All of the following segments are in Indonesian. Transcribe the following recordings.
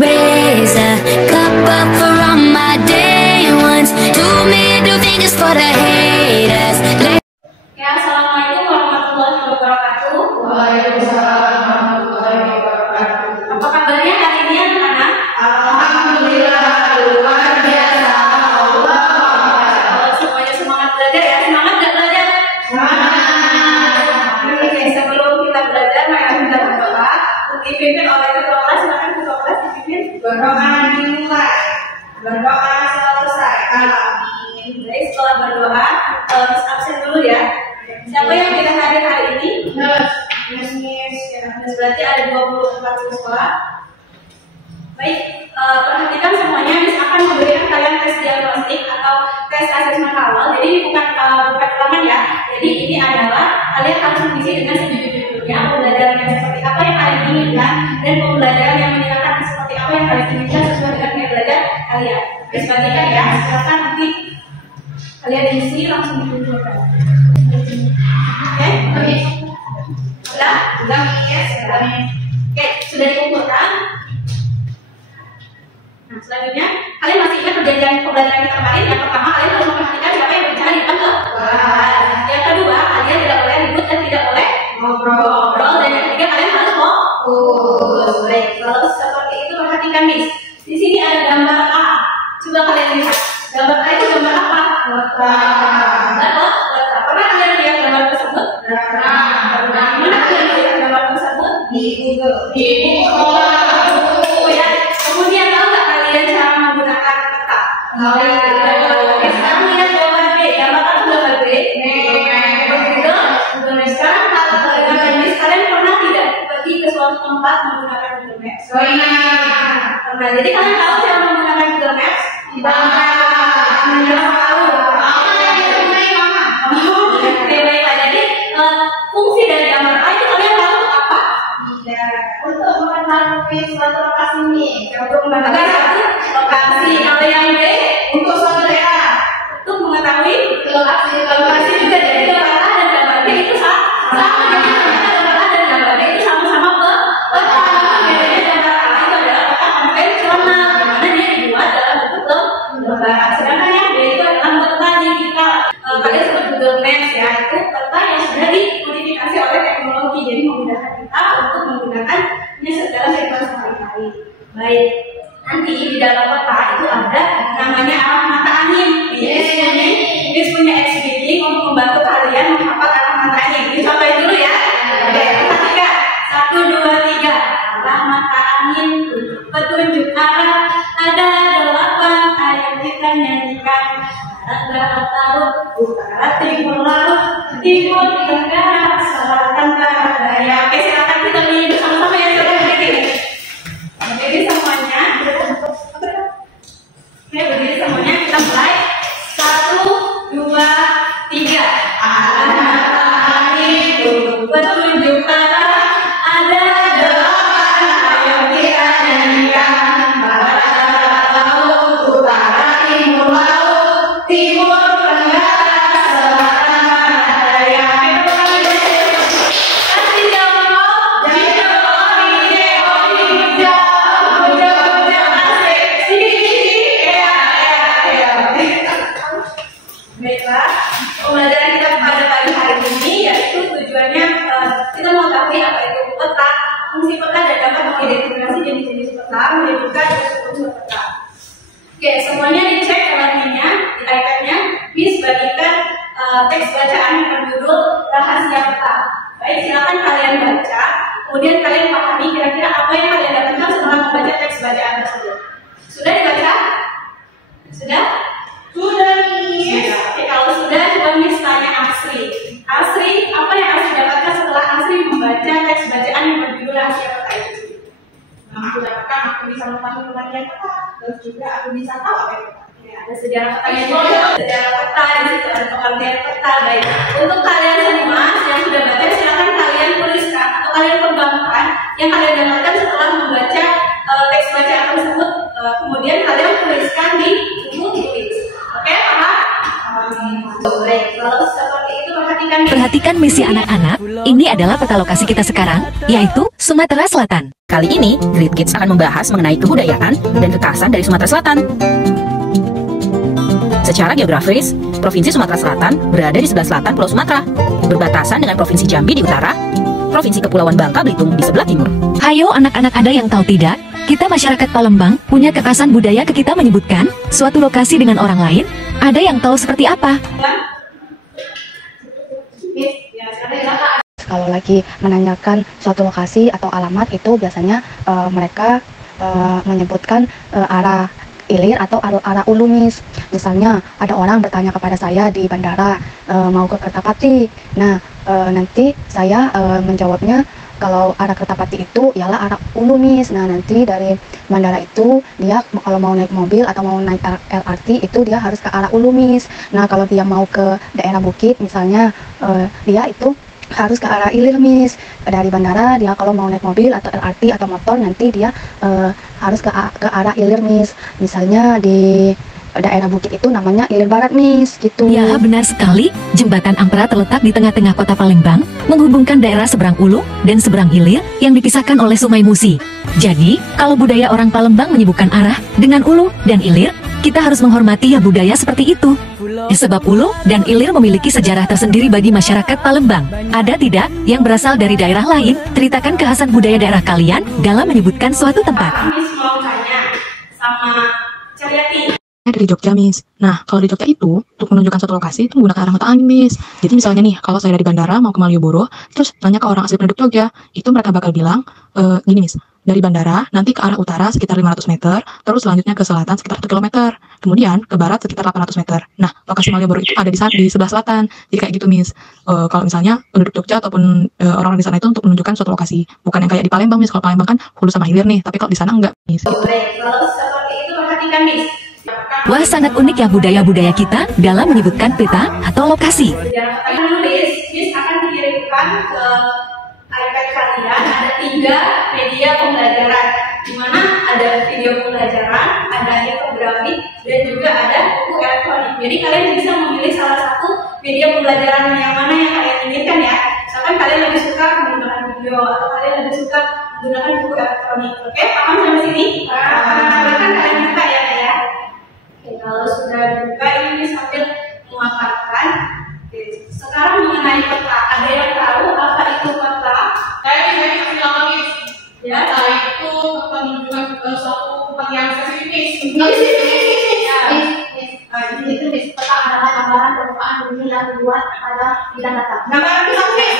Raise a cup up for all my day ones. Do me, do fingers for the haters. Ya, assalamualaikum warahmatullahi wabarakatuh. Waalaikumsalam warahmatullahi wabarakatuh. Apa kabarnya hari ini anak-anak? Alhamdulillah luar biasa. Allah Semuanya semangat belajar ya, semangat nggak belajar? semangat. Oke, sebelum kita belajar, mari kita berdoa. Dipimpin oleh ketua kelas, silakan ketua kelas dipimpin. Berdoa dimulai, berdoa selesai. Amin. Baik, setelah berdoa, absen dulu ya. Siapa yang tidak hadir hari ini? Miss. Berarti ada 24 siswa. Baik, perhatikan semuanya. Miss akan memberikan kalian tes diagnostik atau tes asesmen awal. Jadi ini bukan ulangan ya. Jadi ini adalah kalian harus mengisi dengan sejujur-jujurnya pembelajaran yang seperti apa yang kalian inginkan dan pembelajaran yang menyenangkan seperti apa yang kalian inginkan sesuai dengan gaya belajar kalian. Guys, perhatikan ya. Silakan nanti kalian isi langsung dikumpulkan. Oke. Sudah? Yes. Oke, sudah dikumpulkan. Nah, selanjutnya kalian masih ingat perjanjian pembelajaran kita kemarin? Yang pertama, kalian harus memperhatikan siapa yang berbicara di depan kelas. Yang kedua, kalian tidak boleh ribut dan tidak boleh ngobrol. Dan yang ketiga, kalian harus fokus. Baik, kalau seperti itu perhatikan, Miss. Di sini ada gambar A. Coba kalian lihat. Gambar A itu gambar apa? Letak. Pernah kalian lihat gambar tersebut? Mana kalian lihat gambar tersebut? Di Google. Ya. Kemudian tahu nggak kalian cara menggunakan peta? Oke, sekarang lihat gambar B. Gambar apa gambar B? Google Maps. Sekarang kalau dengan Miss, kalian pernah tidak pergi ke suatu tempat menggunakan Google Maps? Pernah. Jadi kalian tahu cara menggunakan Google Maps? Oke, baiklah. Jadi fungsi dari gambar A itu kalian tahu apa? Untuk mengetahui suatu lokasi nih. Untuk mengetahui satu lokasi. Kalau yang B Untuk suatu daerah. untuk mengetahui Lokasi juga. Jadi gambar A dan gambar B itu sama. Jadi ternyata gambar A dan gambar B itu sama-sama peta. Bedanya gambar A itu adalah peta konvensional, di mana dia dibuat dalam bentuk lembaran. Sedangkan yang B itu adalah peta digital. Kalian sebut Google Maps ya, itu peta yang sudah dimodifikasi oleh teknologi, jadi memudahkan kita untuk menggunakannya secara kehidupan sehari-hari. Baik, nanti di dalam peta itu ada namanya arah mata angin. Ini punya XBD untuk membantu kalian menghafal arah mata angin. Dicobain dulu ya. Oke, perhatikan. 1, 2, 3. Arah mata angin, petunjuk arah. Ada 8 ayat kita nyanyikan. Barat, laut, utara, timur, laut, timur, tenggara, selatan, barat, daya. Oke, silakan kita nyanyi bersama-sama ya. Berdiri semuanya. Oke, berdiri semuanya. Kita mulai. 1, 2, 3. Arah mata angin, petunjuk arah. Ada 8 ayat kita nyanyikan. Barat, laut, utara, timur, laut, timur, tenggara, selatan, barat, daya. Kasih jawab. Baiklah, pembelajaran kita pada pagi hari ini yaitu tujuannya kita mengetahui apa itu peta, fungsi peta dan dapat mengidentifikasi jenis-jenis peta, menyebutkan unsur peta. Oke, semuanya dicek LRT-nya, di iPad-nya, Miss bagikan teks bacaan yang berjudul Rahasia Peta. Baik, silakan kalian baca, kemudian kalian pahami kira-kira apa yang kalian dapatkan setelah membaca teks bacaan tersebut. Sudah dibaca? Sudah? Sudah nih. Oke, kalau sudah, coba Miss tanya Asri. Asri, apa yang Asri dapatkan setelah Asri membaca teks bacaan yang berjudul Rahasia Peta itu? Yang aku dapatkan, aku bisa mengetahui pengertian peta, terus juga aku bisa tahu apa itu peta. Ya, ada sejarah petanya juga, sejarah peta, di situ ada pengertian peta. Baik, untuk kalian semua yang sudah baca, silakan kalian tuliskan atau kalian kembangkan yang kalian dapatkan setelah membaca teks bacaan tersebut. Kemudian kalian tuliskan di buku tulis. Oke, paham? Baik, kalau seperti itu perhatikan Perhatikan misi anak-anak, ini adalah peta lokasi kita sekarang, yaitu Sumatera Selatan. Kali ini, Great Kids akan membahas mengenai kebudayaan dan kekhasan dari Sumatera Selatan. Secara geografis, Provinsi Sumatera Selatan berada di sebelah selatan Pulau Sumatera, berbatasan dengan Provinsi Jambi di utara, Provinsi Kepulauan Bangka Belitung di sebelah timur. Hayo anak-anak, ada yang tahu tidak? Kita masyarakat Palembang punya kekhasan budaya ketika menyebutkan suatu lokasi dengan orang lain. Ada yang tahu seperti apa? Kalau lagi menanyakan suatu lokasi atau alamat itu biasanya mereka menyebutkan arah ilir atau arah ulumis. Misalnya ada orang bertanya kepada saya di bandara mau ke Kertapati. Nah nanti saya menjawabnya kalau arah Kertapati itu ialah arah ulumis. Nah nanti dari bandara itu dia kalau mau naik mobil atau mau naik LRT itu dia harus ke arah ulumis. Nah kalau dia mau ke daerah bukit misalnya dia itu harus ke arah ilir, Miss. Dari bandara dia kalau mau naik mobil atau LRT atau motor nanti dia harus ke arah ilir, Miss. Misalnya di daerah bukit itu namanya Ilir Barat, Miss, gitu. Ya, benar sekali. Jembatan Ampera terletak di tengah-tengah kota Palembang, menghubungkan daerah seberang Ulu dan seberang Ilir yang dipisahkan oleh Sungai Musi. Jadi, kalau budaya orang Palembang menyebutkan arah dengan Ulu dan Ilir, kita harus menghormati ya budaya seperti itu. Sebab Ulu dan Ilir memiliki sejarah tersendiri bagi masyarakat Palembang. Ada tidak yang berasal dari daerah lain? Ceritakan kekhasan budaya daerah kalian dalam menyebutkan suatu tempat. Miss mau tanya sama Caryati. Dari Jogja, Miss. Nah, kalau di Jogja itu, untuk menunjukkan suatu lokasi itu menggunakan arah mata angin, Miss. Jadi misalnya nih, kalau saya dari bandara mau ke Malioboro, terus tanya ke orang asli penduduk Jogja, itu mereka bakal bilang, gini, Miss, dari bandara nanti ke arah utara sekitar 500 meter, terus selanjutnya ke selatan sekitar 1 km, kemudian ke barat sekitar 800 meter. Nah, lokasi Malioboro itu ada di sebelah selatan. Jadi kayak gitu, Miss. Kalau misalnya penduduk Jogja ataupun orang di sana itu untuk menunjukkan suatu lokasi, bukan yang kayak di Palembang, Miss. Kalau Palembang kan Hulu sama Hilir nih, tapi kalau di sana enggak, Miss. Gitu. Baik, kalau seperti itu perhatikan, Miss. Wah, sangat unik ya budaya-budaya kita dalam menyebutkan peta atau lokasi. Jangan kalian menulis, Miss akan dikirimkan ke iPad kalian. Ada 3 media pembelajaran, di mana ada video pembelajaran, ada infografi, dan juga ada buku elektronik. Jadi kalian bisa memilih salah satu media pembelajaran yang mana yang kalian inginkan ya. Misalkan kalian lebih suka menggunakan video atau kalian lebih suka menggunakan buku elektronik. Oke, paham sampai sini? Silakan kalian buka ya. Oke, kalau sudah dibuka ini sambil memaparkan. Sekarang mengenai peta, ada yang tahu apa itu peta? Saya kasih nama, Miss. Ya, Peta itu menunjukkan suatu tempat yang spesifik. Itu peta adalah gambaran permukaan bumi yang dibuat pada bidang data. gambaran pisau, Miss.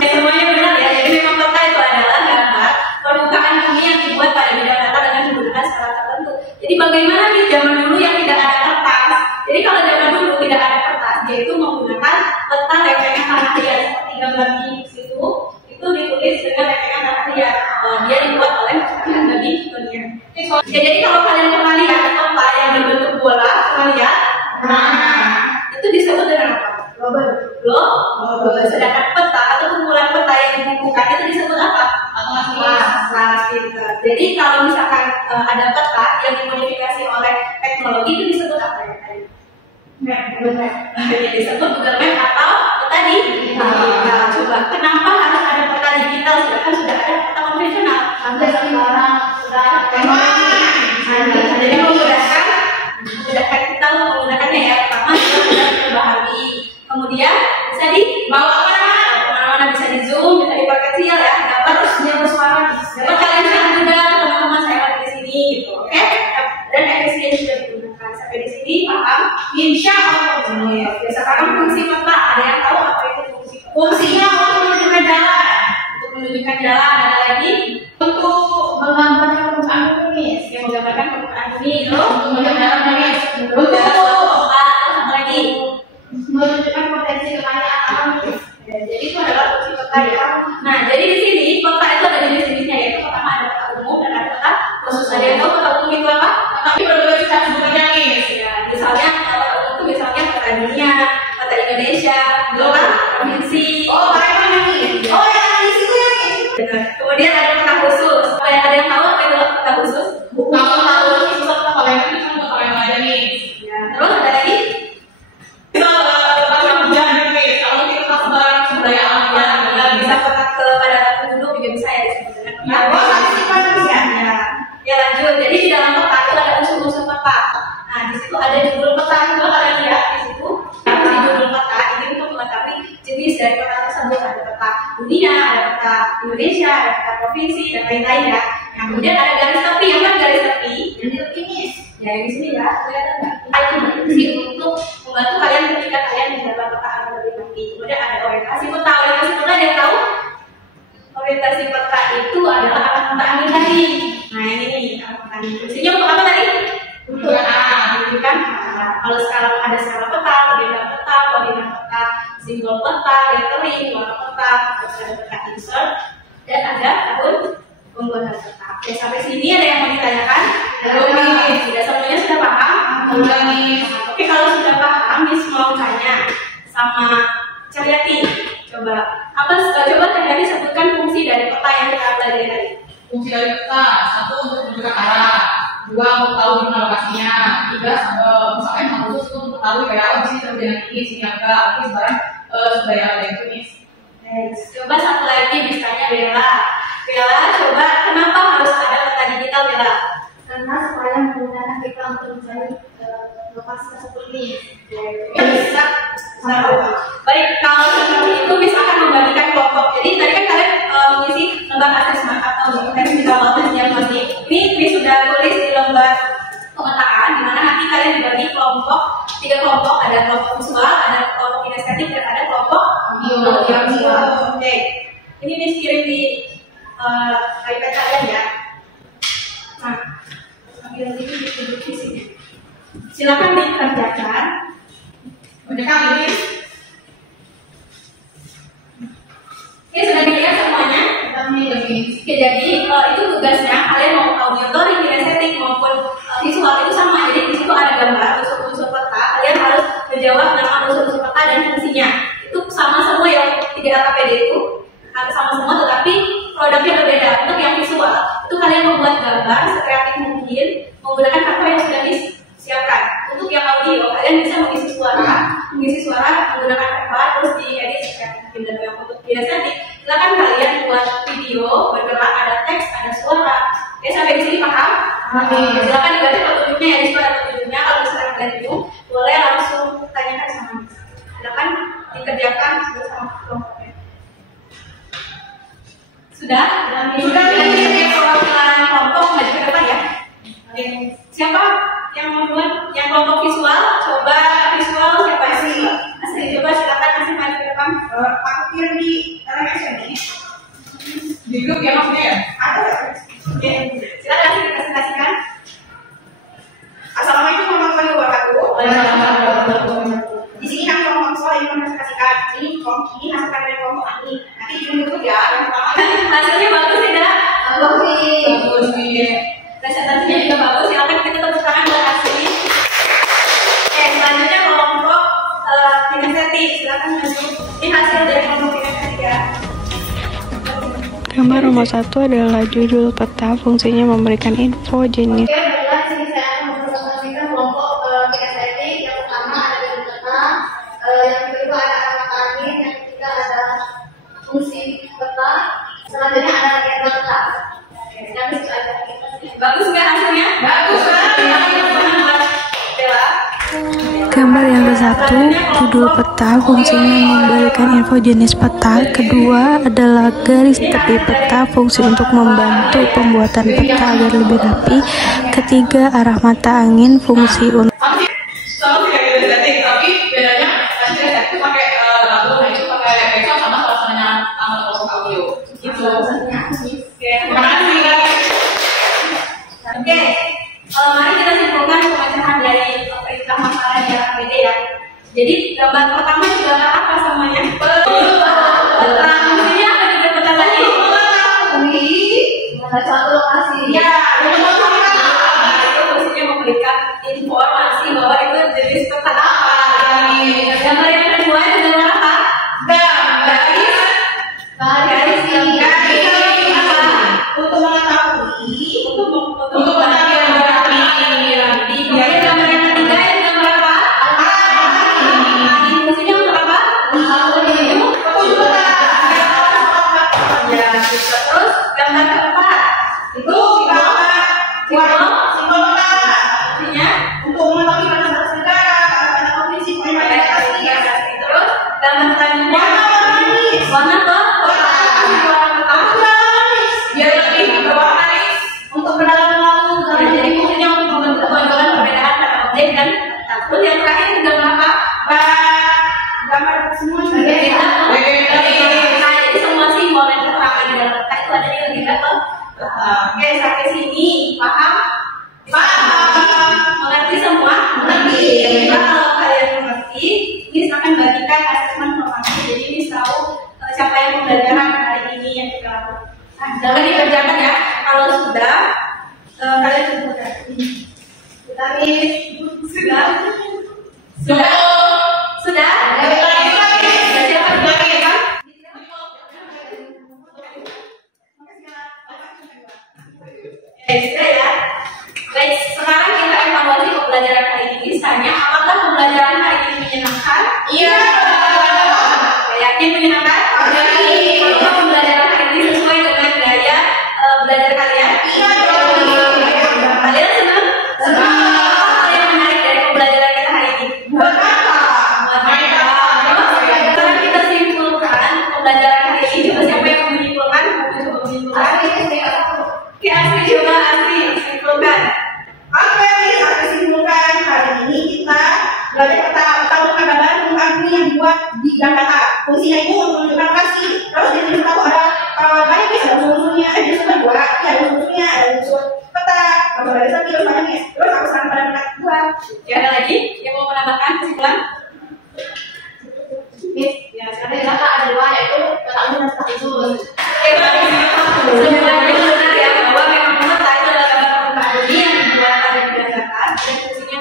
Semuanya benar ya. Jadi memang peta itu adalah gambar permukaan bumi yang dibuat pada bidang data dengan menggunakan skala tertentu. Jadi bagaimana di zaman dulu yang tidak ada kertas? Jadi kalau zaman dulu tidak ada kertas, dia itu menggunakan peta lempengan tanah liat seperti gambar di situ. Itu ditulis dengan lempengan tanah liat. Dia dibuat oleh masyarakat dari dunia. Ya, jadi kalau kalian pernah lihat peta yang berbentuk bola, pernah lihat? Nah, itu disebut dengan apa? Global. Sedangkan peta atau kumpulan peta yang dibukukan itu disebut apa? Atlas. Jadi kalau misalkan ada peta yang dimodifikasi oleh teknologi itu disebut apa ya tadi? Google Map. Jadi disebut Google Map atau peta digital. Nah, coba kenapa harus ada peta digital sedangkan sudah ada peta konvensional? Sampai sekarang sudah Jadi memudahkan kita untuk menggunakannya ya. Pertama kita sudah terbaharui. Kemudian bisa dibawa kemana-mana, bisa di zoom, bisa diperkecil ya. Gambar harusnya bersuara. Dapat kalian lihat juga teman-teman saya lagi di sini gitu, oke? Dan efisien sudah digunakan. Sampai di sini paham? Insya Allah. Oke, sekarang fungsi peta. Ada yang tahu apa itu fungsi peta? Fungsinya untuk menunjukkan jalan. Untuk menunjukkan jalan ada lagi untuk menggambarkan permukaan bumi. yang menggambarkan permukaan bumi itu Menggambarkan bumi. untuk peta. Apa lagi? Menunjukkan potensi kekayaan alam. Jadi itu adalah fungsi peta ya. Nah, jadi di sini peta itu ada jenis-jenisnya yaitu pertama ada peta umum dan ada peta khusus. Ada yang tahu peta umum itu apa? Tapi berbeda secara sebenarnya, Miss. Ya, misalnya peta umum itu misalnya peta dunia, peta Indonesia, peta provinsi. Oh, Palembang ini. Oh, yang di situ ya, Miss. Benar. Kemudian ada peta khusus. Ada yang tahu apa itu peta khusus? Kalau tahu itu peta Palembang itu kan Palembang aja, Miss. Ya, terus ada lagi? Kalau kita tahu sebarang sumber daya alam, Ya, bisa peta kepada penduduk juga bisa ya disebut dengan peta. lanjut. Jadi di dalam peta itu ada unsur-unsur peta. Nah, di situ ada judul peta. Coba kalian lihat di situ. Di judul peta ini untuk mengetahui jenis dari peta tersebut. Ada peta dunia, ada peta Indonesia, ada peta provinsi dan lain-lain ya. Nah, kemudian ada garis tepi. Yang mana garis tepi? Yang di tepi ini. Ya, yang di sini ya. Kelihatan nggak? Itu berfungsi untuk membantu kalian ketika kalian mendapat peta atau lebih tepi. Kemudian ada orientasi peta. Orientasi peta ada yang tahu? Orientasi peta itu adalah arah mata angin tadi. Nah, ini nih arah mata angin. Fungsinya untuk apa tadi? Untuk menunjukkan kalau sekarang ada skala peta, koordinat peta, simbol peta, lettering, warna peta, terus ada peta insert, dan ada tahun pembuatan peta. Oke, sampai sini ada yang mau ditanyakan? Belum. Tidak semuanya sudah paham? Belum. Oke, kalau sudah paham, Miss mau tanya sama Cahyati. Coba Cahyati sebutkan fungsi dari peta yang kita pelajari tadi. Fungsi dari peta, 1 untuk menunjukkan arah, 2 untuk tahu di mana lokasinya, 3 misalkan harus untuk mengetahui kayak di sini terjadi ini, sini enggak, tapi sekarang sudah ada itu nih. Coba satu lagi misalnya Bella. Bella, coba kenapa harus ada peta digital Bella? Karena supaya memudahkan kita untuk mencari lokasi seperti ini. Bisa. Baik, kalau seperti itu Miss akan membagikan kelompok. Jadi tadi kan kalian mengisi lembar asesmen atau technical diagnostic. Ini Miss sudah tulis di lembar pemetaan, di mana nanti kalian dibagi kelompok, 3 kelompok, ada kelompok visual, ada kelompok kinestetik, dan ada kelompok audio. Oke, ini Miss kirim di iPad kalian ya. Nah, ambil ini duduk di sini. Silakan dikerjakan. Ini Ini sudah dilihat semuanya. Oke, jadi itu tugasnya kalian mau auditory, kinestetik maupun visual itu sama. Jadi di situ ada gambar unsur-unsur peta. Kalian harus menjawab nama unsur-unsur peta dan fungsinya. Itu sama semua yang 3 KPD itu sama semua, tetapi produknya berbeda. Untuk yang visual itu kalian membuat gambar sekreatif mungkin menggunakan hardware yang sudah disiapkan. Untuk yang audio kalian bisa mengisi suara menggunakan hardware terus diedit sekreatif mungkin. Dan yang untuk kinestetik silakan kalian buat video bergerak, ada teks, ada suara. Oke, sampai di sini paham? Silakan dibaca petunjuknya ya, di suara petunjuknya. Kalau misalnya kalian bingung, boleh langsung tanyakan sama Miss. Silakan dikerjakan bersama kelompoknya. Sudah? Sudah ini perwakilan kelompok maju ke depan ya. Oke. Siapa yang membuat yang kelompok visual? Coba visual siapa sih? Asli, coba silakan Asli maju ke depan. aku kirim di LMS ini. Di grup ya maksudnya ya? Ada. Oke. Silakan Asli presentasikan. Assalamualaikum warahmatullahi wabarakatuh. Di sini kami kelompok visual yang mempresentasikan. Ini kelompok ini hasil dari kelompok ini. Nanti di YouTube ya. Yang pertama hasilnya bagus tidak? Bagus. Presentasinya juga bagus. Silakan kita tepuk tangan buat Asli. Oke, selanjutnya kelompok kinestetik. Silakan maju. Ini hasil dari kelompok kinestetik ya. Gambar nomor 1 adalah judul peta, fungsinya memberikan info jenis. Oke, baiklah di sini saya akan mempresentasikan kelompok kinestetik. Yang pertama ada garis peta, yang kedua ada arah mata angin, yang ketiga ada fungsi peta, selanjutnya ada letter peta. Oke, itu aja. Bagus nggak hasilnya? Bagus banget. Gambar yang ke-1, judul peta, fungsinya memberikan info jenis peta. Kedua adalah garis tepi peta, fungsi untuk membantu pembuatan peta agar lebih rapi. Ketiga, arah mata angin, fungsi untuk Sama kayak kinestetik, tapi bedanya kinestetik itu pakai lagu, nah itu pakai lecture sama suasananya kelompok audio. Gitu. Oke, terima kasih. Oke, mari kita simpulkan pemecahan dari perintah masalah di APD ya. Jadi gambar pertama itu gambar apa semuanya? Fungsinya apa di peta tadi? Satu lokasi. Ya, itu fungsinya memberikan informasi bahwa itu jenis peta apa. Gambar yang kedua itu gambar apa? Garis yang apa? Untuk mengetahui, Untuk kemudian gambar yang ketiga itu gambar apa? Fungsinya untuk apa? Ya, terus gambar keempat itu warna Sudah. Sudah ya. Baik, sekarang kita evaluasi pembelajaran hari ini. Misalnya, apakah pembelajaran hari ini menyenangkan? Iya. Yakin menyenangkan? Apakah pembelajaran hari ini sesuai dengan gaya belajar kalian? Iya. Kalian senang? Senang. Apa yang menarik dari pembelajaran kita hari ini? Buat apa? Sekarang kita simpulkan pembelajaran hari ini. Coba siapa yang menyimpulkan? Coba menyimpulkan. Ya, asli simpulkan. Apa yang bisa disimpulkan hari ini kita belajar tahu kata baru arti yang buat di kata fungsinya itu untuk menunjukkan lokasi. Terus di sini tahu ada banyak bisa ada unsur-unsurnya, ada unsur dua, ada unsur-unsurnya, ada unsur peta, kalau ada satu terus banyaknya. Terus aku sekarang pada minat dua. Ya, ada lagi yang mau menambahkan kesimpulan? Ya, sekarang kita ada dua yaitu peta umum dan peta khusus. Sebenarnya benar ya bahwa memang peta itu adalah gambar permukaan bumi yang dibuat pada berdasarkan dan fungsinya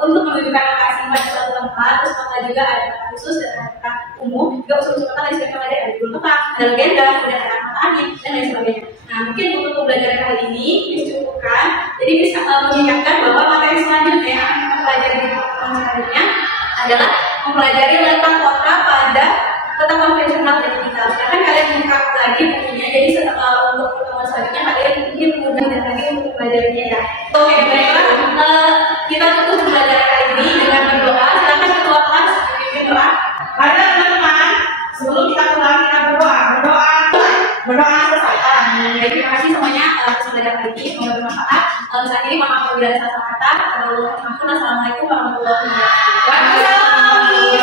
untuk menunjukkan lokasi pada suatu tempat. Terus peta juga ada peta khusus dan ada peta umum. Juga unsur-unsur peta lain sebagainya ada gulung peta, ada legenda, kemudian ada mata angin dan lain sebagainya. Nah, mungkin untuk pembelajaran kali ini dicukupkan. Jadi bisa mengingatkan bahwa materi selanjutnya yang akan kita pelajari di pertemuan selanjutnya adalah mempelajari letak kota pada peta konvensional dan digital. Sekarang kalian buka lagi bukunya, jadi untuk pertemuan selanjutnya kalian mungkin mudah dan lagi untuk mempelajarinya ya. Oke, baiklah, kita tutup pembelajaran kali ini dengan berdoa. Silakan ketua kelas memimpin doa. Ada teman-teman, sebelum kita pulang kita berdoa selesai. Baik, terima kasih semuanya atas pembelajaran kali ini, semoga bermanfaat. Saat ini mohon maaf apabila ada salah kata. Assalamualaikum warahmatullahi wabarakatuh.